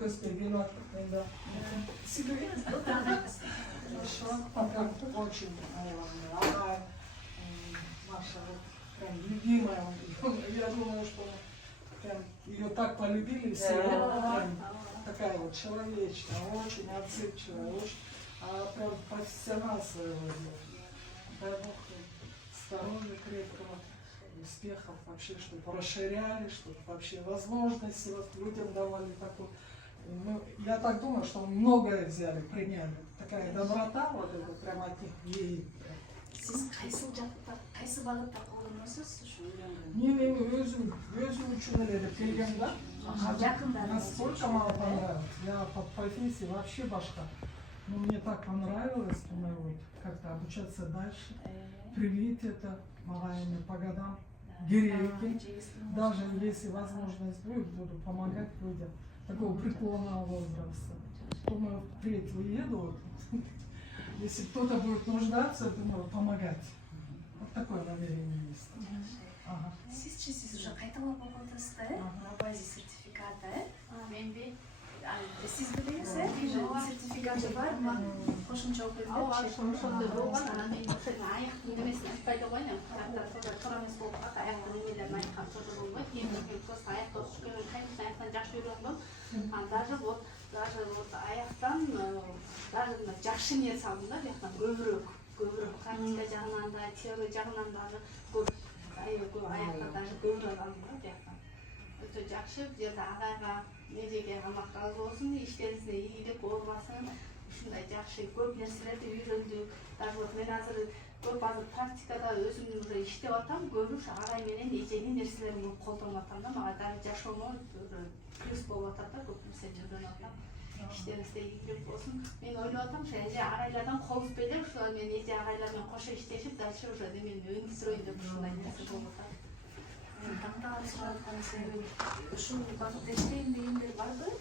жеткізбей келіп жатыр енді. Хорошо, пока очень ағай, Маша, прям любимая. Я думаю, что прям ее так полюбили все. Прям такая вот человечная, очень отзывчивая, очень, прям профессионал своего дела. Дай Бог здоровья крепкого, успехов вообще, чтобы расширяли, чтобы вообще возможности вот людям давали такую. Ну, я так думаю, что многое взяли, приняли. Такая доброта, вот это прямо от них ей. Не, өзім үшін еледі келген да. Настолько мало понравилось. Я по профессии вообще башка. Но мне так понравилось, думаю, вот, как-то обучаться дальше. Привить это, малаями по годам. Гиреки. Даже если возможность будет, буду помогать людям такого преклонного возраста. Думаю, впредь уеду. Если кто-то будет нуждаться, думаю, помогать. Вот такое намерение есть. Ага. Siz уже қайталап оқыдыңыздар, базис сертификаты. Siz білесіз, сертификаты бар ма? Қосымша оқиды. Ошондой болгон, анан эми аяктын немесин айтпайды го эми. Кырамыз болуп калат, аяктын немелерин айткан сөзү болбойт. Эми просто аякта өскөн кайсы аяктан жакшы үйрөнгөм. Даже вот аяктан даже жакшы нерсе алдым да, жактан көбүрөөк практика жагынан да, теория жагынан да көп аякта даже көбүрөөк алдым да жактан. Өтө жакшы, бул жерде агайга эжеге Аллах разы болсун, иштериңизде ийгилик болбасын. Ушундай жакшы көп нерселерди үйрөндүк. Даже вот мен азыр көп практикада өзүм уже иштеп атам, көбү ушу агай менен эженин нерселерин колдонуп атам да, мага дагы жашоомо плюс болуп атат да, көп нерсени үйрөнүп атам. İşlerimizde ilgili olsun. Ben oynadım şey, ağaylardan kol uzbeyler, şu an ben iyice ağaylardan koşu işleşip derse уже demin öngüsür oyunda şundan nasıl oldu? Таңдаған сұратқан себебі үшін бағыт ештейін дегендер бар ғой?